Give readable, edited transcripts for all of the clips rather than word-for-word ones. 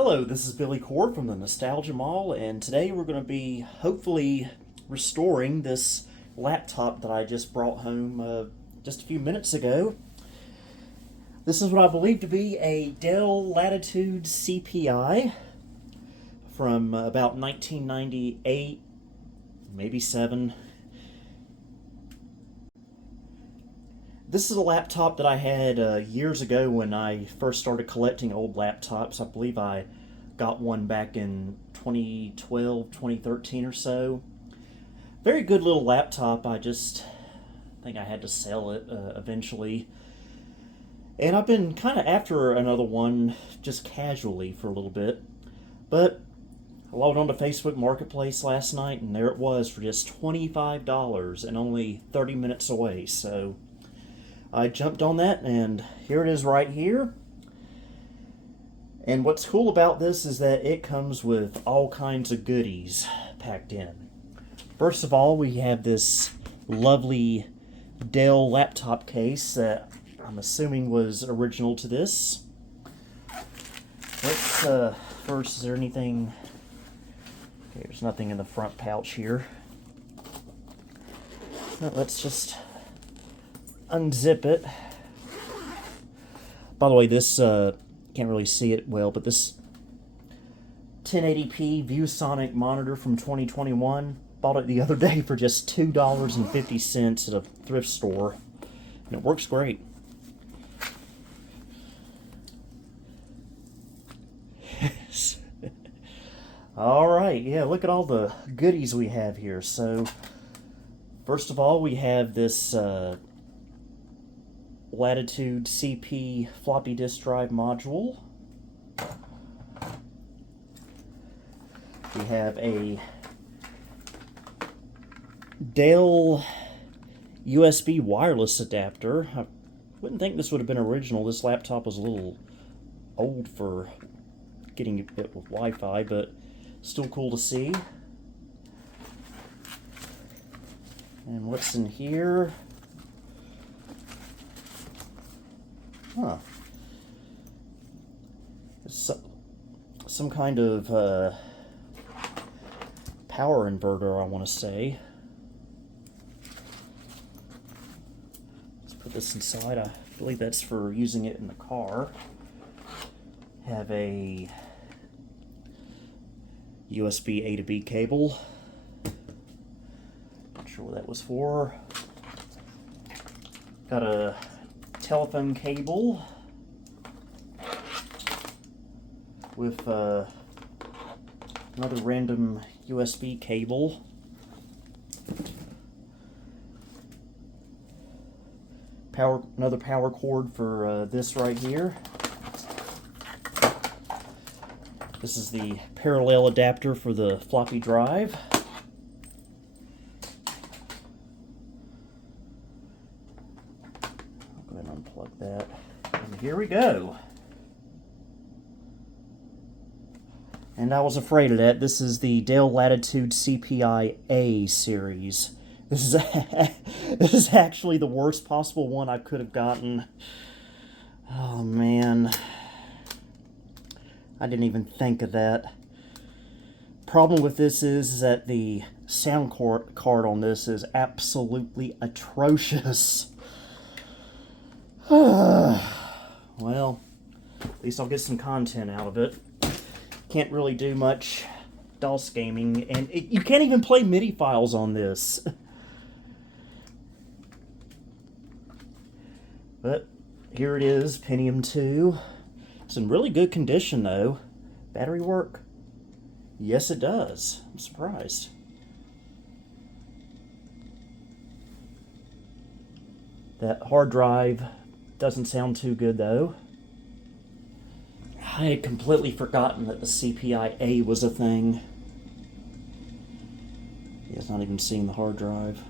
Hello, this is Billy Core from the Nostalgia Mall, and today we're going to be hopefully restoring this laptop that I just brought home just a few minutes ago. This is what I believe to be a Dell Latitude CPi from about 1998, maybe 7. This is a laptop that I had years ago when I first started collecting old laptops. I believe I got one back in 2012, 2013 or so. Very good little laptop. I think I had to sell it eventually. And I've been kind of after another one just casually for a little bit. But I logged onto Facebook Marketplace last night and there it was for just $25 and only 30 minutes away. So I jumped on that, and here it is right here. And what's cool about this is that it comes with all kinds of goodies packed in. First of all, we have this lovely Dell laptop case that I'm assuming was original to this. Let's first, is there anything? Okay, there's nothing in the front pouch here. Let's just unzip it. By the way, this can't really see it well, but this 1080p ViewSonic monitor from 2021, bought it the other day for just $2.50 at a thrift store, and it works great. Alright, yeah, look at all the goodies we have here. So, first of all, we have this Latitude CP floppy disk drive module. We have a Dell USB wireless adapter. I wouldn't think this would have been original. This laptop was a little old for getting it with Wi-Fi, but still cool to see. And what's in here? Huh. Some kind of power inverter, I want to say. Let's put this inside. I believe that's for using it in the car. Have a USB A to B cable. Not sure what that was for. Got a telephone cable with another random USB cable. Another power cord for this right here. This is the parallel adapter for the floppy drive. Unplug that, and here we go. And I was afraid of that. This is the Dell Latitude CPi-A series. This is actually the worst possible one I could have gotten. Oh man, I didn't even think of that. Problem with this is that the sound card on this is absolutely atrocious. Well, at least I'll get some content out of it. Can't really do much DOS gaming, and you can't even play MIDI files on this. But here it is, Pentium 2. It's in really good condition though. Battery work? Yes, it does. I'm surprised. That hard drive doesn't sound too good though. I had completely forgotten that the CPi-A was a thing. Yeah, it's not even seeing the hard drive.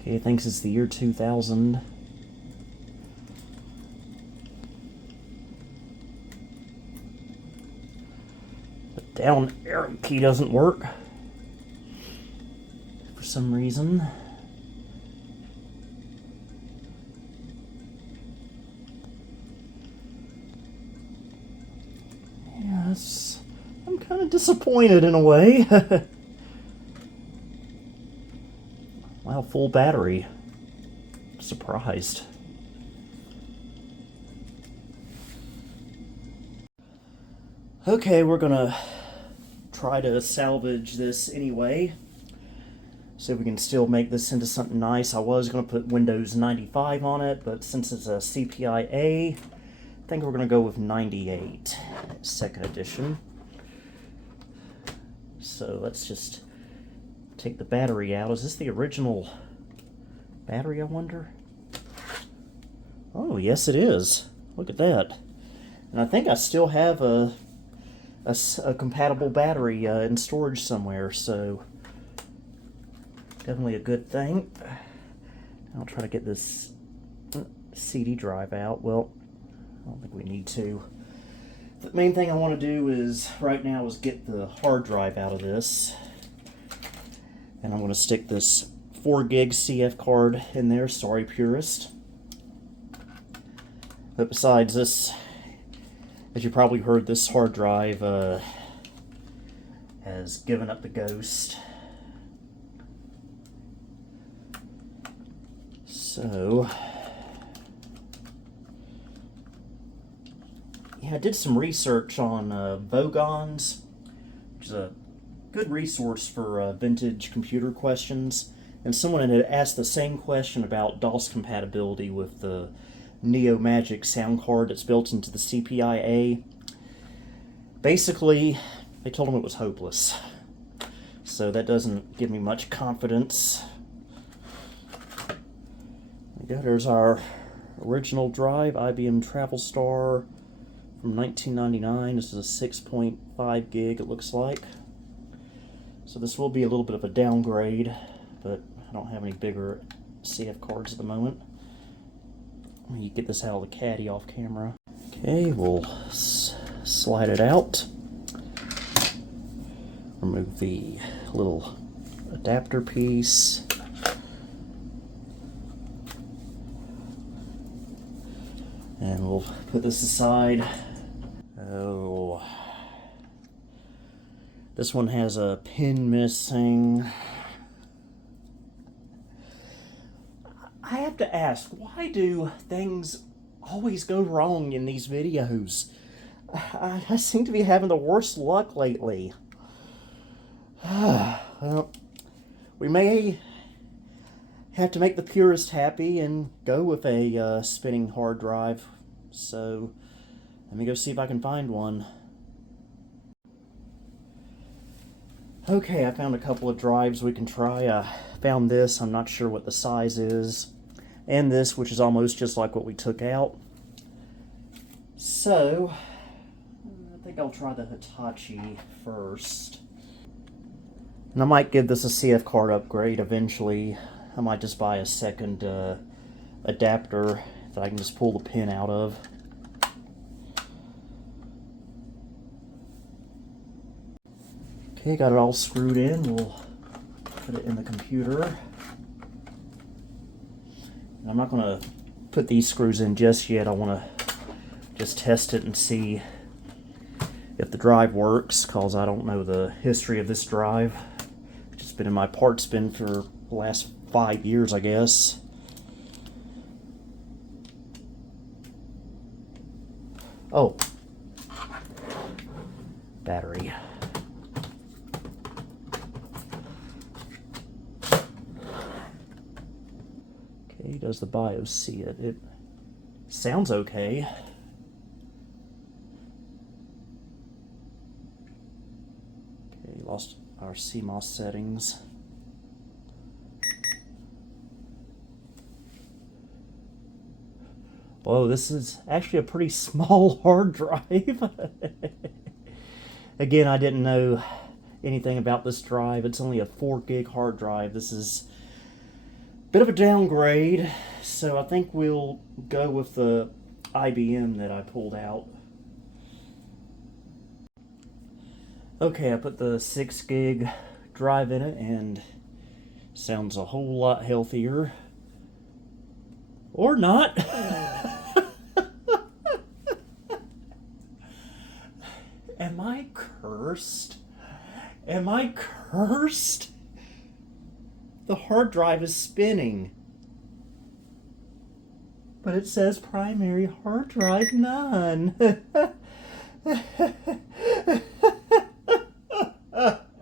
Okay, it thinks it's the year 2000. The down arrow key doesn't work for some reason. Kind of disappointed in a way. Wow, full battery. Surprised. Okay, we're gonna try to salvage this anyway. See if we can still make this into something nice. I was gonna put Windows 95 on it, but since it's a CPi-A, I think we're gonna go with 98, second edition. So let's just take the battery out. Is this the original battery, I wonder? Oh, yes it is. Look at that. And I think I still have a compatible battery in storage somewhere, so definitely a good thing. I'll try to get this CD drive out. Well, I don't think we need to. The main thing I want to do is, right now, is get the hard drive out of this. And I'm going to stick this 4 gig CF card in there. Sorry, purist. But besides this, as you probably heard, this hard drive has given up the ghost. So, yeah, I did some research on Vogons, which is a good resource for vintage computer questions. And someone had asked the same question about DOS compatibility with the Neo Magic sound card that's built into the CPi-A. Basically, they told him it was hopeless. So that doesn't give me much confidence. There we go. There's our original drive, IBM TravelStar from 1999. This is a 6.5 gig, it looks like. So this will be a little bit of a downgrade, but I don't have any bigger CF cards at the moment. Let me get this out of the caddy off camera. Okay, we'll slide it out. Remove the little adapter piece. And we'll put this aside. Oh. This one has a pin missing. I have to ask, why do things always go wrong in these videos? I seem to be having the worst luck lately. Well, we may have to make the purist happy and go with a spinning hard drive. So let me go see if I can find one. Okay, I found a couple of drives we can try. I found this, I'm not sure what the size is. And this, which is almost just like what we took out. So, I think I'll try the Hitachi first. And I might give this a CF card upgrade eventually. I might just buy a second adapter that I can just pull the pin out of. Okay, got it all screwed in. We'll put it in the computer. And I'm not going to put these screws in just yet. I want to just test it and see if the drive works, because I don't know the history of this drive. It's just been in my parts bin for the last 5 years, I guess. Oh. Battery. Okay, does the BIOS see it? It sounds okay. Okay, lost our CMOS settings. Whoa, this is actually a pretty small hard drive. Again, I didn't know anything about this drive. It's only a 4 gig hard drive. This is a bit of a downgrade, so I think we'll go with the IBM that I pulled out. Okay, I put the 6 gig drive in it, and sounds a whole lot healthier. Or not. Am I cursed? Am I cursed? The hard drive is spinning. But it says primary hard drive none.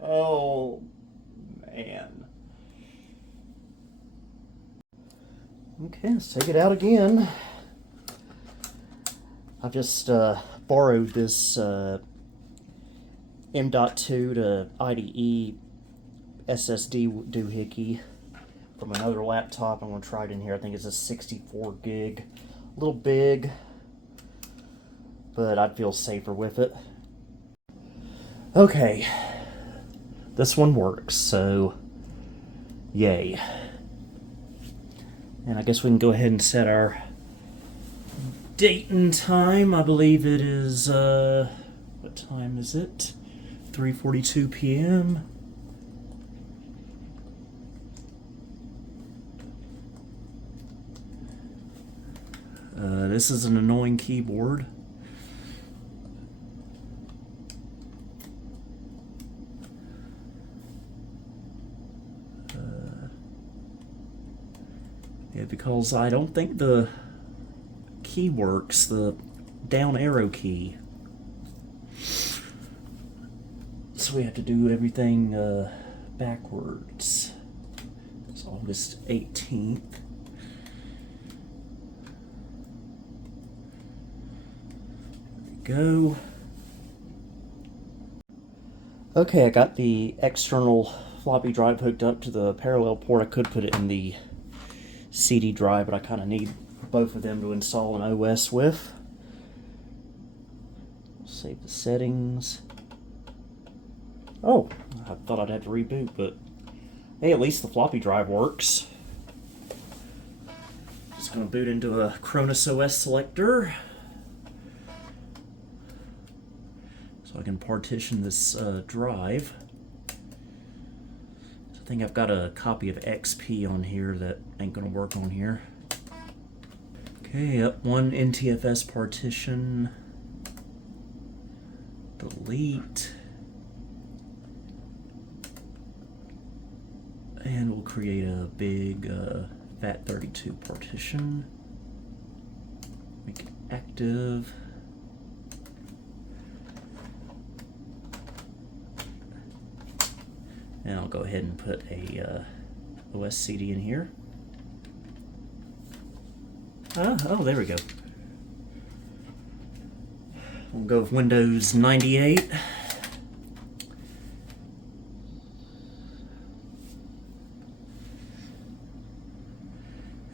Oh, man. Okay, let's take it out again. I've just borrowed this M.2 to IDE SSD doohickey from another laptop. I'm going to try it in here. I think it's a 64 gig. A little big, but I'd feel safer with it. Okay, this one works, so yay. And I guess we can go ahead and set our date and time. I believe it is, what time is it? 3:42 p.m. This is an annoying keyboard. Yeah, because I don't think the key works, the down arrow key. So we have to do everything backwards. It's August 18th. Go. Okay, I got the external floppy drive hooked up to the parallel port. I could put it in the CD drive, but I kind of need both of them to install an OS with. Save the settings. Oh, I thought I'd have to reboot, but hey, at least the floppy drive works. Just going to boot into a Cronus OS selector. So I can partition this drive. So I think I've got a copy of XP on here that ain't gonna work on here. Okay, up one NTFS partition. Delete. And we'll create a big FAT32 partition. Make it active. And I'll go ahead and put a OS CD in here. Oh, there we go. We'll go with Windows 98.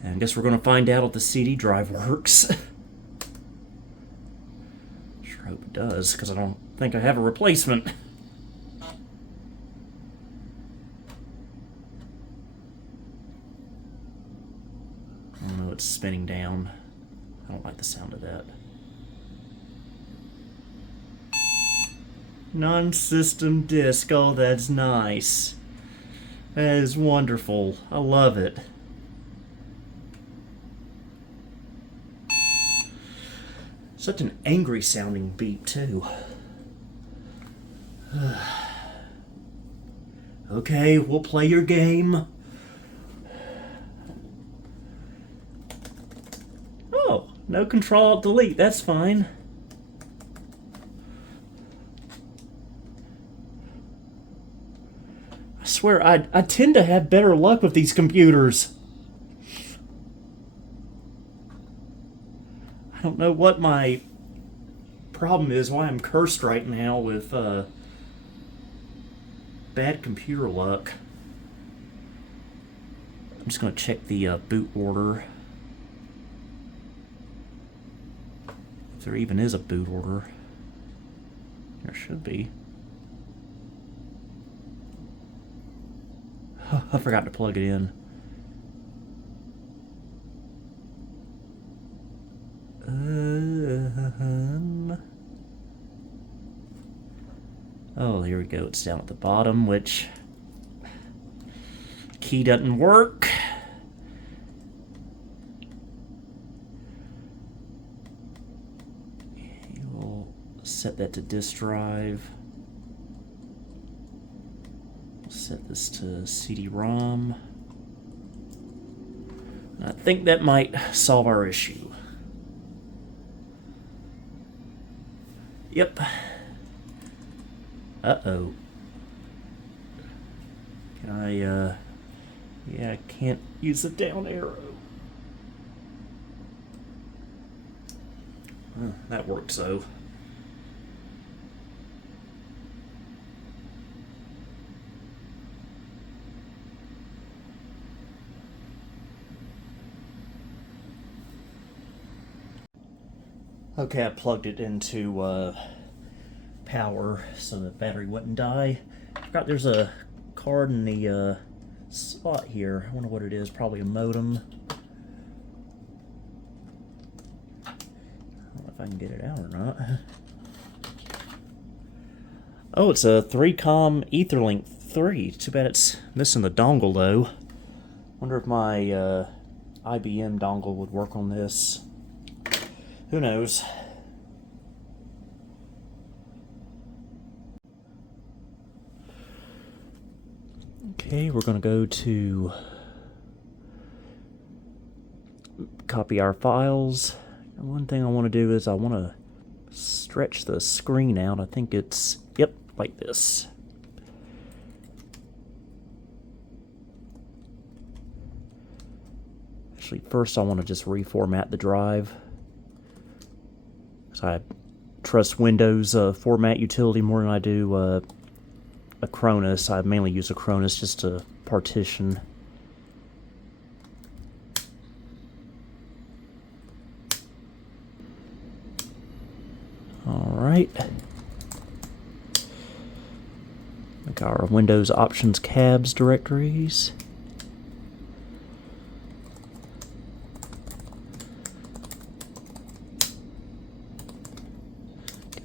And I guess we're going to find out if the CD drive works. Sure hope it does, because I don't think I have a replacement. It's spinning down. I don't like the sound of that. Non-system disk. Oh, that's nice. That is wonderful. I love it. Such an angry sounding beep, too. Okay, we'll play your game. No Control-Alt-Delete, that's fine. I swear, I tend to have better luck with these computers. I don't know what my problem is, why I'm cursed right now with bad computer luck. I'm just going to check the boot order. If there even is a boot order. There should be. I forgot to plug it in. Oh, here we go. It's down at the bottom, which key doesn't work. Set that to disk drive. Set this to CD-ROM. I think that might solve our issue. Yep. Uh-oh. Can I, yeah, I can't use the down arrow. Oh, that worked, so. Okay, I plugged it into power so the battery wouldn't die. I forgot there's a card in the slot here. I wonder what it is. Probably a modem. I don't know if I can get it out or not. Oh, it's a 3-com Etherlink 3. Too bad it's missing the dongle though. Wonder if my IBM dongle would work on this. Who knows? Okay, we're going to go to copy our files. And one thing I want to do is I want to stretch the screen out. I think it's, yep, like this. Actually, first I want to just reformat the drive. I trust Windows format utility more than I do Acronis. I mainly use Acronis just to partition. Alright. Like our Windows options cabs directories.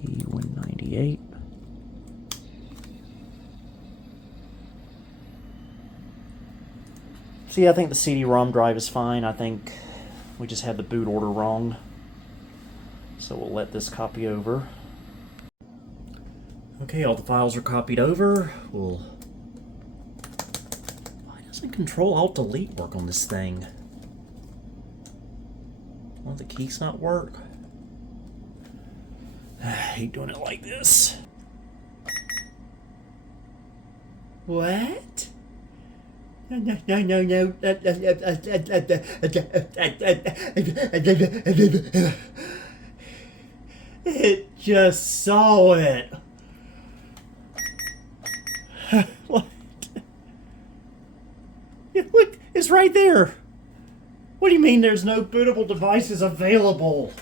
D198. See, I think the CD-ROM drive is fine. I think we just had the boot order wrong. So we'll let this copy over. Okay, all the files are copied over. Why doesn't Control-Alt-Delete work on this thing? Won't the keys not work? I hate doing it like this. What? No. It just saw it. What? Look, it's right there. What do you mean there's no bootable devices available?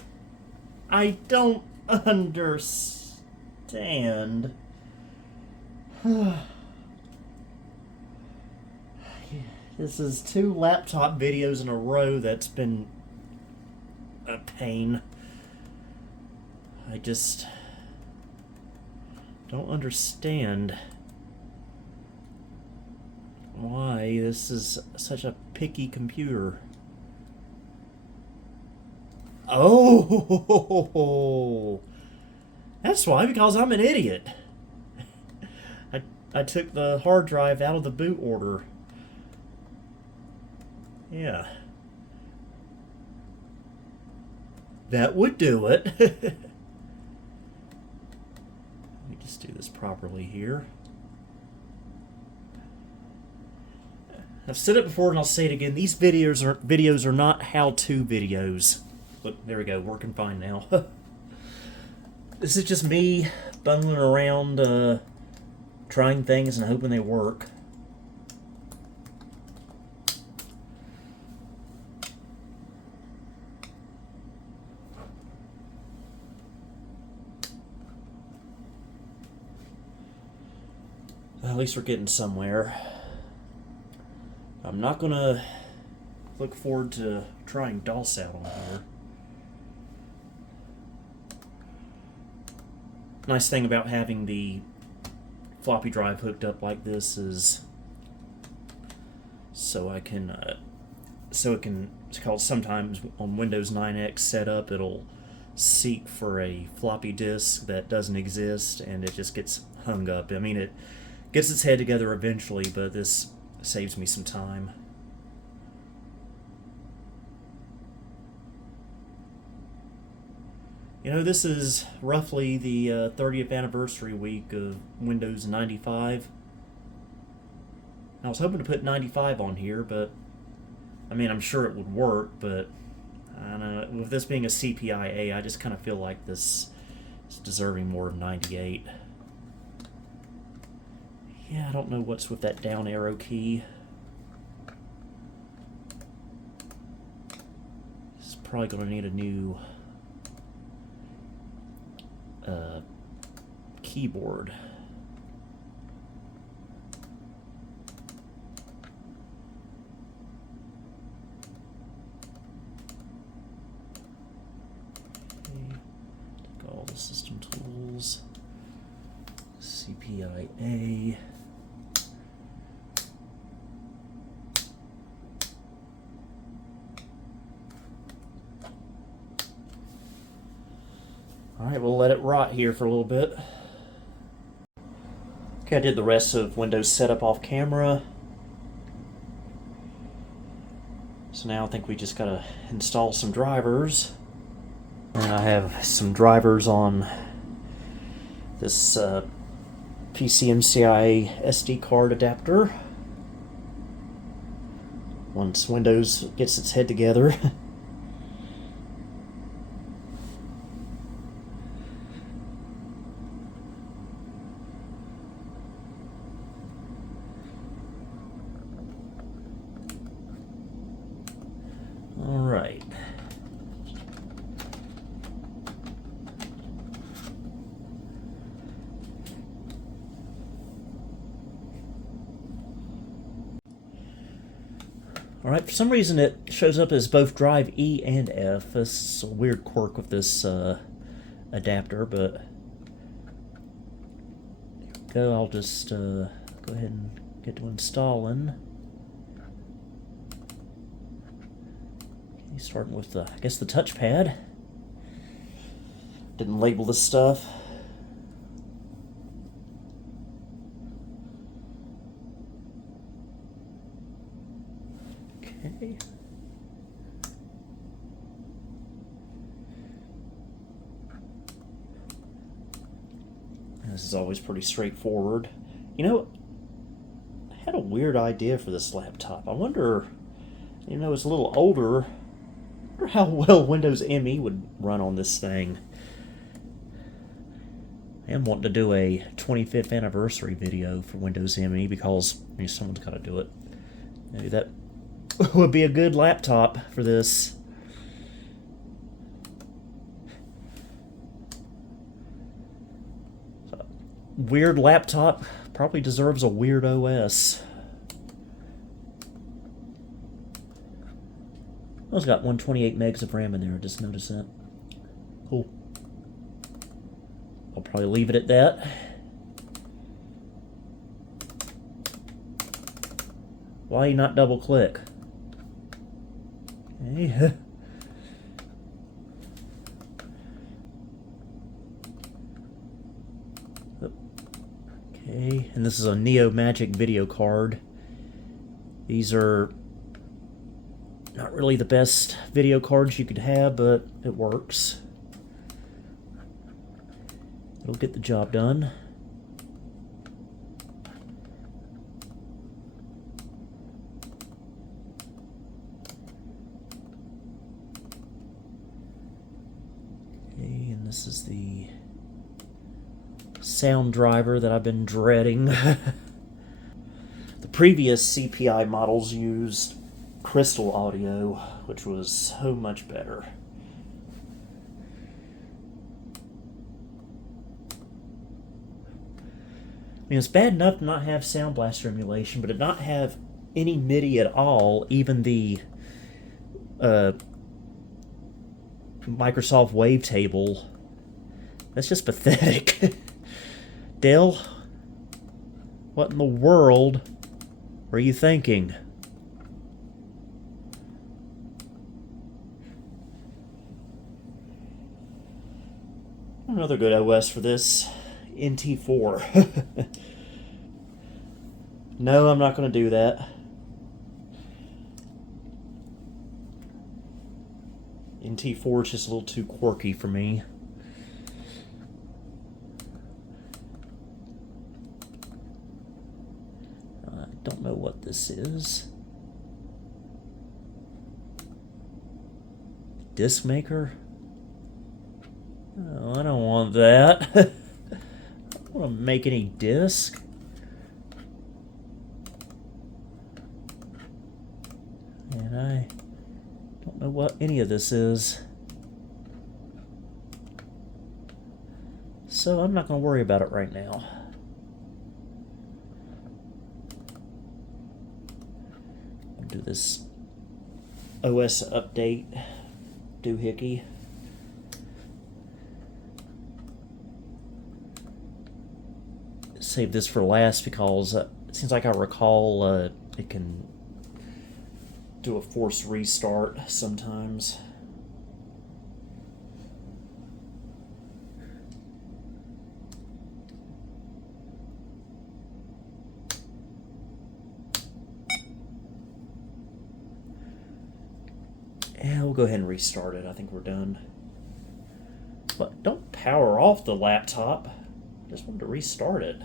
I don't understand. This is 2 laptop videos in a row that's been a pain. I just don't understand why this is such a picky computer. Oh, that's why, because I'm an idiot. I took the hard drive out of the boot order. Yeah. That would do it. Let me just do this properly here. I've said it before and I'll say it again. These videos are not how-to videos. Look, there we go, working fine now. This is just me bungling around, trying things and hoping they work. At least we're getting somewhere. I'm not gonna look forward to trying DOS out on here. Nice thing about having the floppy drive hooked up like this is so it can called sometimes on Windows 9X setup it'll seek for a floppy disk that doesn't exist and it just gets hung up. I mean, it Gets its head together eventually, but this saves me some time. You know, this is roughly the 30th anniversary week of Windows 95. I was hoping to put 95 on here, but I mean, I'm sure it would work, but I don't know. With this being a CPi-A, I just kind of feel like this is deserving more of 98. Yeah, I don't know what's with that down arrow key. It's probably going to need a new keyboard. Take all the system tools. CPi-A. Alright, we'll let it rot here for a little bit. Okay, I did the rest of Windows setup off camera. So now I think we just gotta install some drivers. And I have some drivers on this PCMCIA SD card adapter. Once Windows gets its head together. Alright. Alright, for some reason it shows up as both drive E and F. This is a weird quirk with this adapter, but there we go. I'll just go ahead and get to installing. Starting with the, I guess, the touchpad. Didn't label this stuff. Okay. This is always pretty straightforward. You know, I had a weird idea for this laptop. I wonder, you know, it's a little older. I wonder how well Windows ME would run on this thing. I am wanting to do a 25th anniversary video for Windows ME because someone's got to do it. Maybe that would be a good laptop for this. Weird laptop probably deserves a weird OS. Oh, it's got 128 megs of RAM in there, I just noticed that. Cool. I'll probably leave it at that. Why not double click? Okay. Okay, and this is a Neo Magic video card. These are not really the best video cards you could have, but it works. It'll get the job done. Okay, and this is the sound driver that I've been dreading. The previous CPi models used crystal audio, which was so much better. I mean, it's bad enough to not have Sound Blaster emulation, but to not have any MIDI at all, even the Microsoft Wavetable, that's just pathetic. Dell, what in the world were you thinking? Another good OS for this, NT4. No, I'm not going to do that. NT4 is just a little too quirky for me. I don't know what this is. Disc maker? Oh, I don't want that. I don't want to make any disc. And I don't know what any of this is. So I'm not going to worry about it right now. I'll do this OS update doohickey. Save this for last because it seems like I recall it can do a forced restart sometimes. Yeah, we'll go ahead and restart it. I think we're done. But don't power off the laptop. I just wanted to restart it.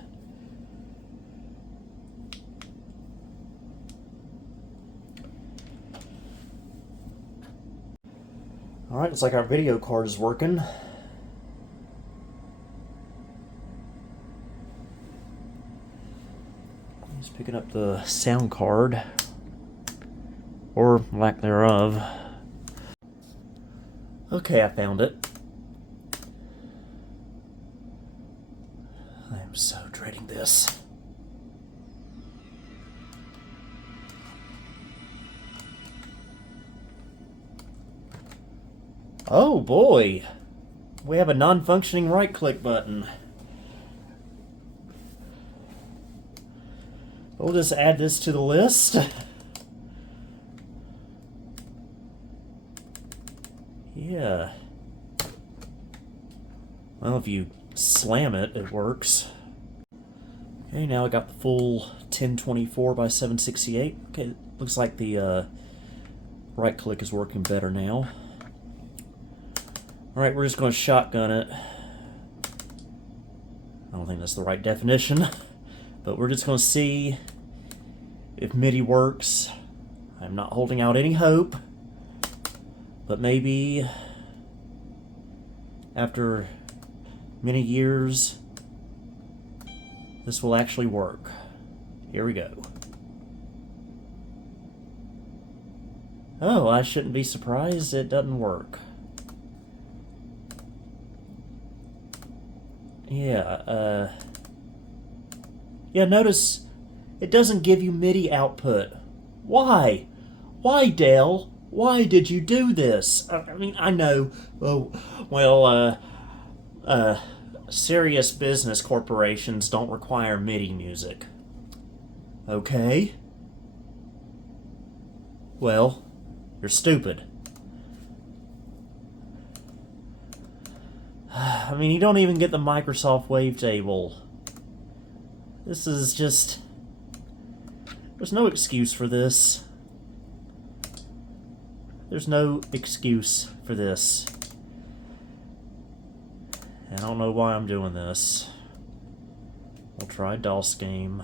Alright, looks like our video card is working. Just picking up the sound card. Or lack thereof. Okay, I found it. I am so dreading this. Oh boy! We have a non-functioning right-click button. We'll just add this to the list. Yeah. Well, if you slam it, it works. Okay, now I got the full 1024 by 768. Okay, looks like the right click is working better now. Alright, we're just going to shotgun it. I don't think that's the right definition, but we're just going to see if MIDI works. I'm not holding out any hope, but maybe after many years, this will actually work. Here we go. Oh, I shouldn't be surprised it doesn't work. Yeah, notice it doesn't give you MIDI output. Why? Why, Dell? Why did you do this? I mean, I know, serious business corporations don't require MIDI music. Okay? Well, you're stupid. I mean, you don't even get the Microsoft Wavetable. This is just... There's no excuse for this. There's no excuse for this. I don't know why I'm doing this. We'll try DOS game.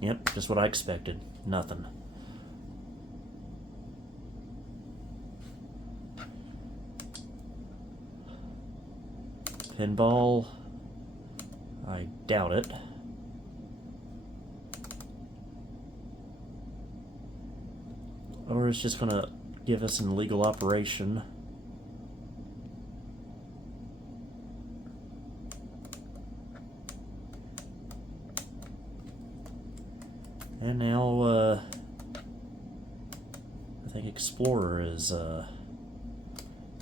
Yep, just what I expected. Nothing. Pinball? I doubt it. Or it's just gonna give us an illegal operation. And now, I think Explorer is,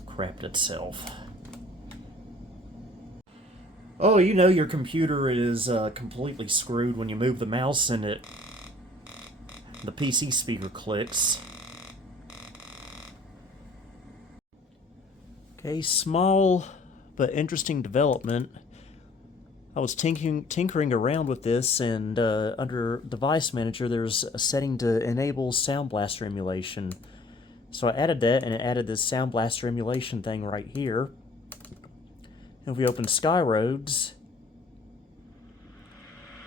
crapped itself. Oh, you know your computer is completely screwed when you move the mouse and the PC speaker clicks. Okay, small but interesting development. I was tinkering around with this, and under Device Manager, there's a setting to enable Sound Blaster emulation. So I added that, and it added this Sound Blaster emulation thing right here. And if we open Skyroads,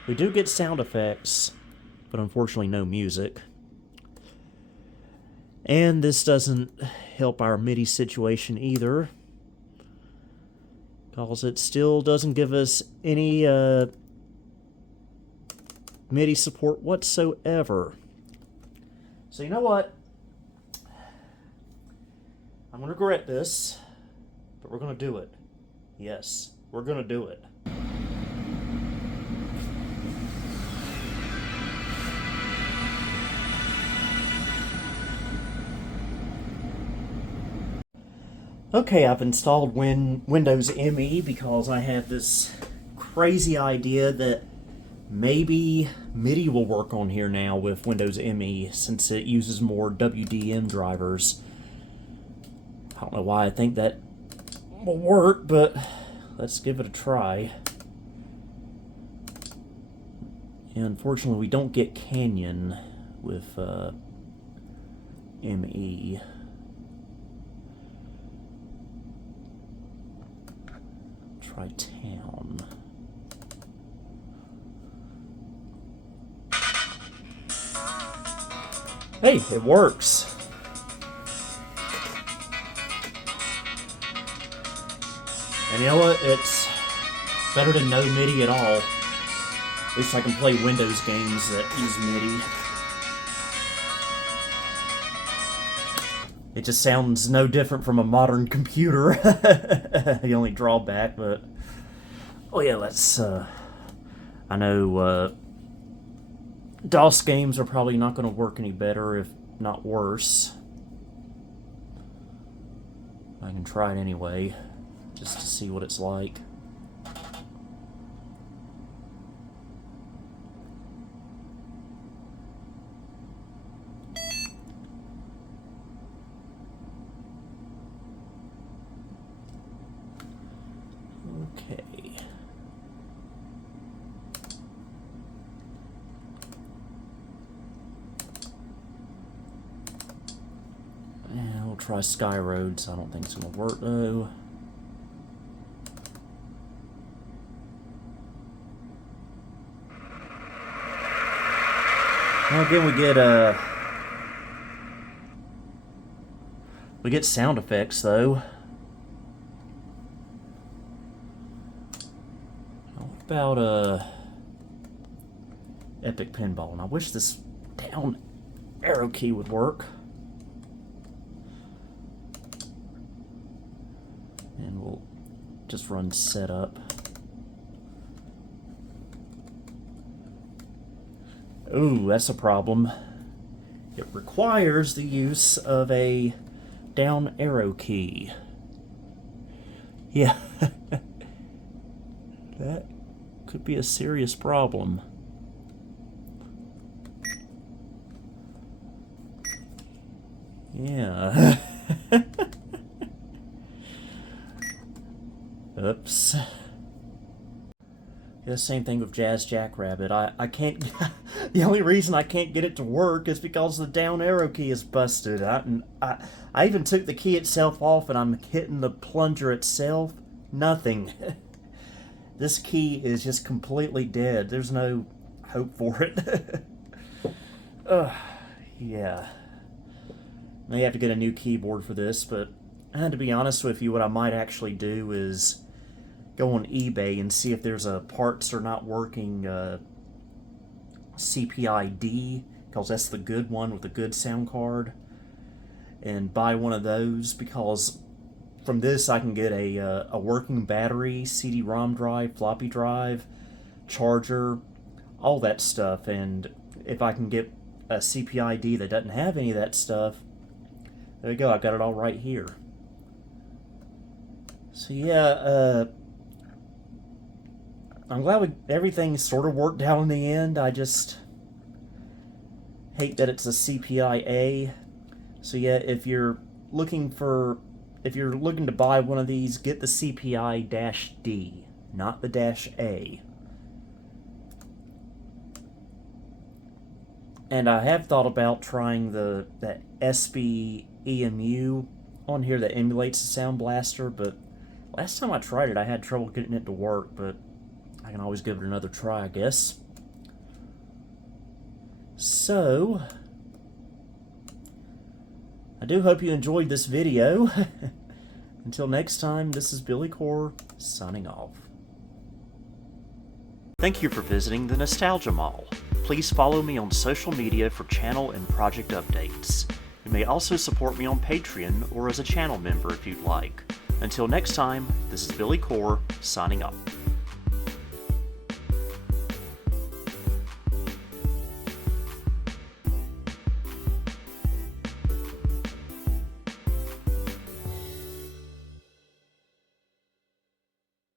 we do get sound effects, but unfortunately no music. And this doesn't help our MIDI situation either, because it still doesn't give us any MIDI support whatsoever. So you know what? I'm going to regret this, but we're going to do it. Yes, we're going to do it. Okay, I've installed Windows ME because I have this crazy idea that maybe MIDI will work on here now with Windows ME, since it uses more WDM drivers. I don't know why I think that will work, but let's give it a try. And unfortunately, we don't get Canyon with ME. Try Town. Hey, it works. And you know what? It's better than no MIDI at all. At least I can play Windows games that use MIDI. It just sounds no different from a modern computer. The only drawback, but... Oh yeah, let's... I know DOS games are probably not going to work any better, if not worse. I can try it anyway, just to see what it's like. Okay. And we'll try Skyroads. I don't think it's going to work though. Well, again, we get sound effects though. What about Epic Pinball? And I wish this down arrow key would work. And we'll just run setup. Ooh, that's a problem. It requires the use of a down arrow key. Yeah. That could be a serious problem. Yeah. Oops. Yeah, same thing with Jazz Jackrabbit. I can't... The only reason I can't get it to work is because the down arrow key is busted. I even took the key itself off and I'm hitting the plunger itself. Nothing. This key is just completely dead. There's no hope for it. Yeah. May have to get a new keyboard for this, but to be honest with you, what I might actually do is go on eBay and see if there's a parts are not working CPi-D, because that's the good one with the good sound card, and buy one of those, because from this I can get a working battery, CD-ROM drive, floppy drive, charger, all that stuff. And if I can get a CPi-D that doesn't have any of that stuff, there you go, I've got it all right here. So yeah, I'm glad everything sort of worked out in the end. I just hate that it's a CPi-A. So yeah, if you're looking for if you're looking to buy one of these, get the CPi-D, not the -A. And I have thought about trying that SB EMU on here that emulates the Sound Blaster, but last time I tried it, I had trouble getting it to work, but I can always give it another try, I guess. So, I do hope you enjoyed this video. Until next time, this is Billy Core, signing off. Thank you for visiting the Nostalgia Mall. Please follow me on social media for channel and project updates. You may also support me on Patreon or as a channel member if you'd like. Until next time, this is Billy Core, signing off.